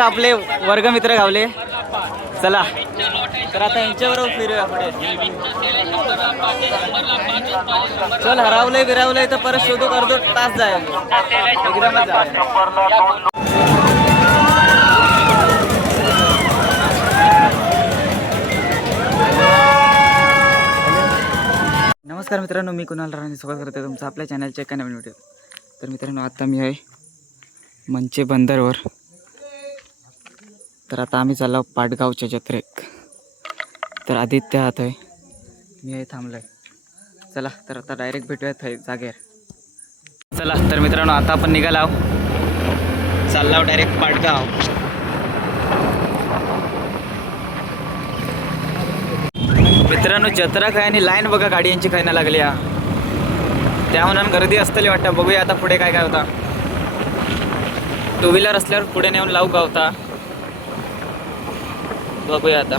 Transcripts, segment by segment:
तर आपले वर्गमित्र गावले. चला तर आता यांच्याबरोबर फिरूया पुढे. चल हरवलंय बिरावलंय तर परत शोधू करतो तास जाय एकदमच जाय. नमस्कार मित्रांनो, मी कुणाल राणे स्वागत करते तुमचं आपल्या चॅनलच्या एका नवीन व्हिडिओ. तर मित्रांनो आता मी आहे मंचे बंदरवर. तर आता आम्ही चाललो पाटगावच्या जत्रेक. तर आदित्य हात आहे, मी आहे थांबलोय. चला तर आता डायरेक्ट भेटूयात जागेवर. चला तर मित्रांनो आता आपण निघालो, चाललो डायरेक्ट पाटगाव. मित्रांनो जत्रा काय आणि लाईन बघा गाड्यांची काय ना लागली. त्या म्हणून गर्दी असतली वाटतं. बघूया आता पुढे काय काय होता. टू व्हीलर असल्यावर पुढे नेऊन लावू गावता. बघूया आता.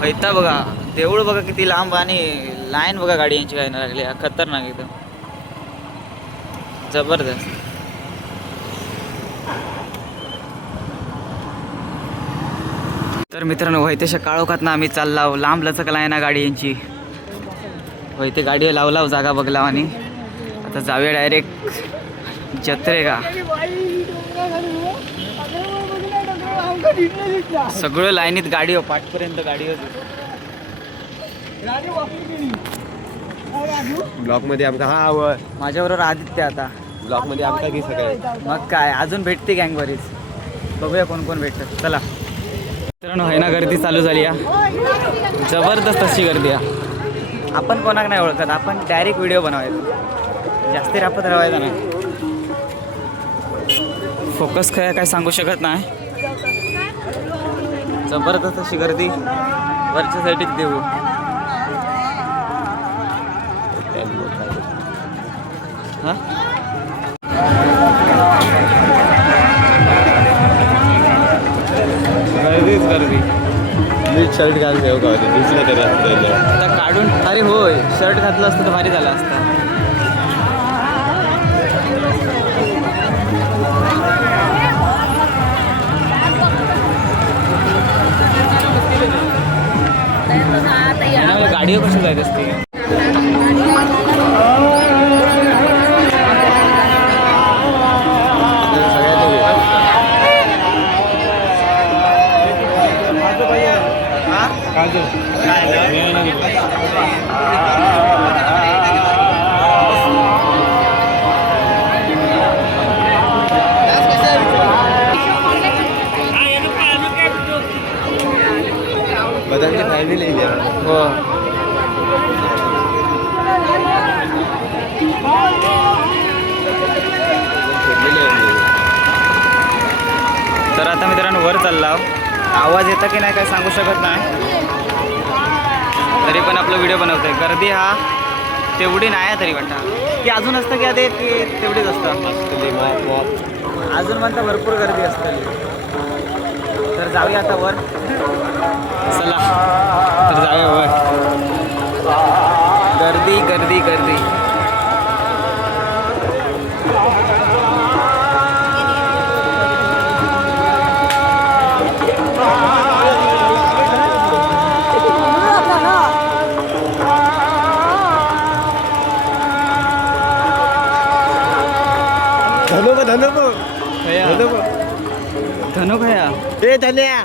हैता बघा देऊळ बघा किती लांब आणि लाईन बघा गाड्यांची काय ना लागली. खतरनाक एकदम जबरदस्त. तर मित्रांनो व्हायतेशा काळोखात ना आम्ही चाललाव. लांब लचकला आहे ना गाडी यांची. व्हायते गाडी लावलाव जागा बघला आणि आता जाऊया डायरेक्ट जत्रे का. सगळं लाईनीत गाडी हो, पाठपर्यंत गाडी होती. ब्लॉक मध्ये आमका हा माझ्याबरोबर आदित्य आता ब्लॉक मध्ये आमका की सगळं. मग काय अजून भेटते गँग बरीच. बघूया कोण कोण भेटतं. चला मित्रांनो है ना गर्दी चालू झाली आहे. जबरदस्त अशी गर्दी आहे. आपण कोणाक नाही ओळखत, आपण डायरेक्ट व्हिडिओ बनवायचा, जास्ती रापत राहायचा नाही. फोकस काय सांगू शकत नाही. जबरदस्त अशी गर्दी. वरच्या साईडीत देऊ. हां गर्दीच गर्दी. मी शर्ट घालून येऊ का दिसलं तरी आता काढून. अरे होय शर्ट घातलं असतं तर भारी झालं असतं. गाडी कशी जायत असते. बदलची फायनल लिहिली हो. तर आता मित्रांनो वर चालला. आवाज येता की नाही काय सांगू शकत नाही. तरी पण आपला व्हिडिओ बनवतोय. गर्दी हा तेवढी नाही तरी वाटतं की अजून असतं की आधी की तेवढीच असतं. अजून म्हणता भरपूर गर्दी असते. तर जाऊया आता वर. चला तर जाऊया वर. गर्दी गर्दी गर्दी. धनो खया ए धन्या.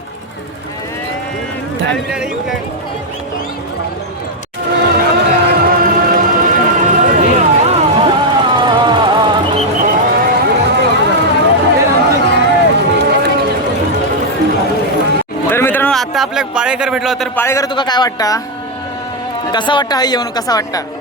तर मित्रांनो आता आपल्या पाळेकर भेटलो. तर पाळेकर तुका काय वाटतं, कसा वाटतं हा येऊन, कसा वाटतं?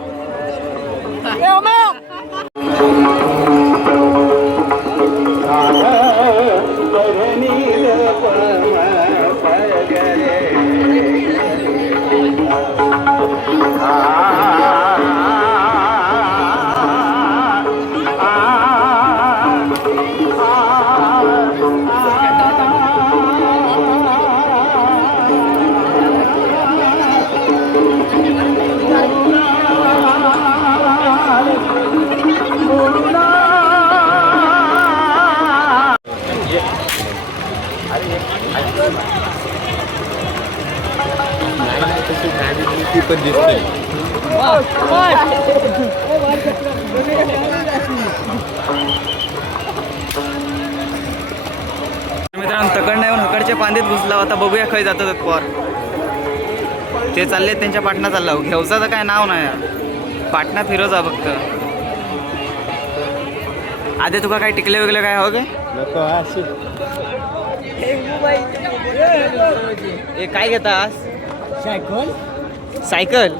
ती पण दिसते. मित्रांनो तकडनं येऊन हकडच्या पांदीत घुसला होता. बघूया खय जातात पोर. ते चालले त्यांच्या पाटणा चालला. घेवसाचं काय नाव नाही. पाटणा फिरोजा फक्त. आधी तुका काय टिकले वगैरे काय हो गे? नको अशी ए काय घेतास? Cycle cycle.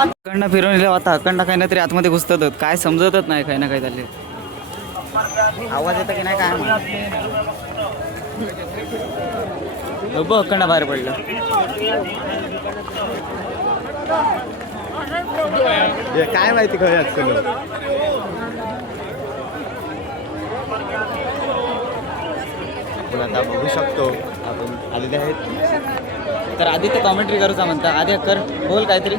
अखंड फिरून दिलं आता. अखंड काही ना तरी आतमध्ये घुसतात. काय समजतच नाही काही ना काही झाले. आवाज येतं की नाही काय माहित. बघ अखंड बाहेर पडलं. काय माहिती खरं असतं. आपण आता बघू शकतो आपण आलेले आहेत. तर आधी ते कॉमेंट्री करूचा म्हणता. आधी कर बोल काहीतरी.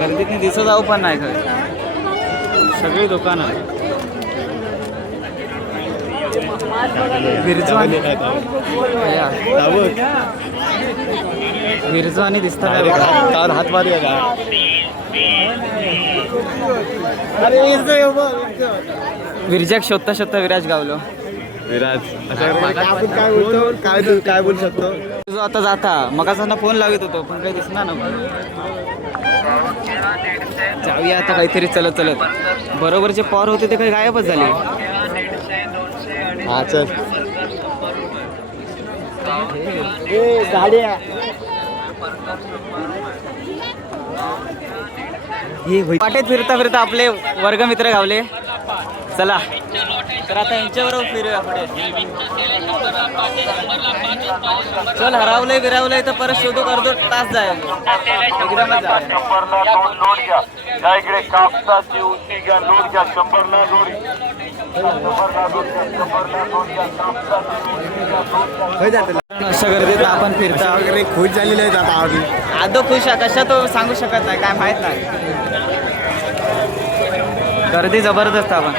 गर्दीत दिसत जाऊ पण नाही खरं. सगळी दुकानं. बिरजू आणि बिरजू आणि दिसतात. हात मारूया का? विरजाक शोधता शोधता विराज गावलो. विराज आपण काय बोलतो? काय बोलू शकतो? तुझं आता जाता मगाचा फोन लावित होतो पण काही दिसणार ना. जाऊया आता काहीतरी चलत चलत. बरोबर जे पॉर होते ते काही गायबच झाले. हा चल. गाड्या वाटेत फिरता फिरता आपले वर्गमित्र गावले. चला तर आता यांच्याबरोबर फिरूया पुढे. चल हरावलंय बिरावलंय तर परत शोधू अर्धो तास जाईल. एकदमच जाईल. या इकडे कापसाची उंची घ्या लोड घ्या 100ला लोडी 100ला लोड घ्या 100ला लोड घ्या कापसाची उंची घ्या लोड घ्या. अशा गर्दीत आपण फिरता वगैरे खुश झालेले आहेत आता आम्ही. आदो खुश आहे कशा तो सांगू शकत नाही काय माहित नाही. गर्दी जबरदस्त आपण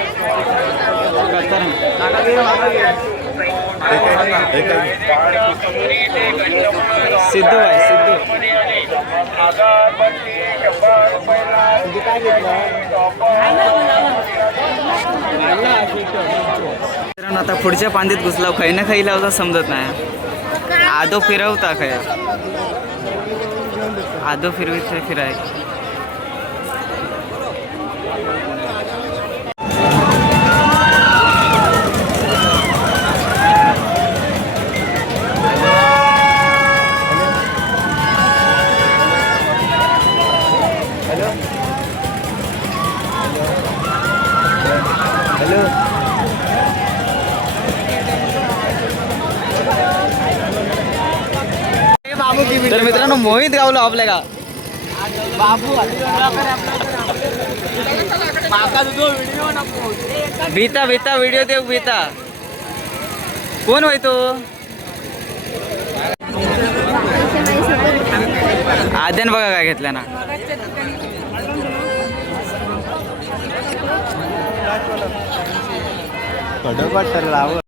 सिद्धू आहे सिद्धू. आता पुढच्या पांदीत घुसला. खै ना खाई लावता समजत नाही. आदो फिरवता खय आदो फिरवित फिराय. तर मित्रांनो मोहित गावलो आपल्या का भीता भीता व्हिडिओ देऊ भीता. कोण होय तो? आद्यान बघा काय घेतलं ना. फटाफट लाव.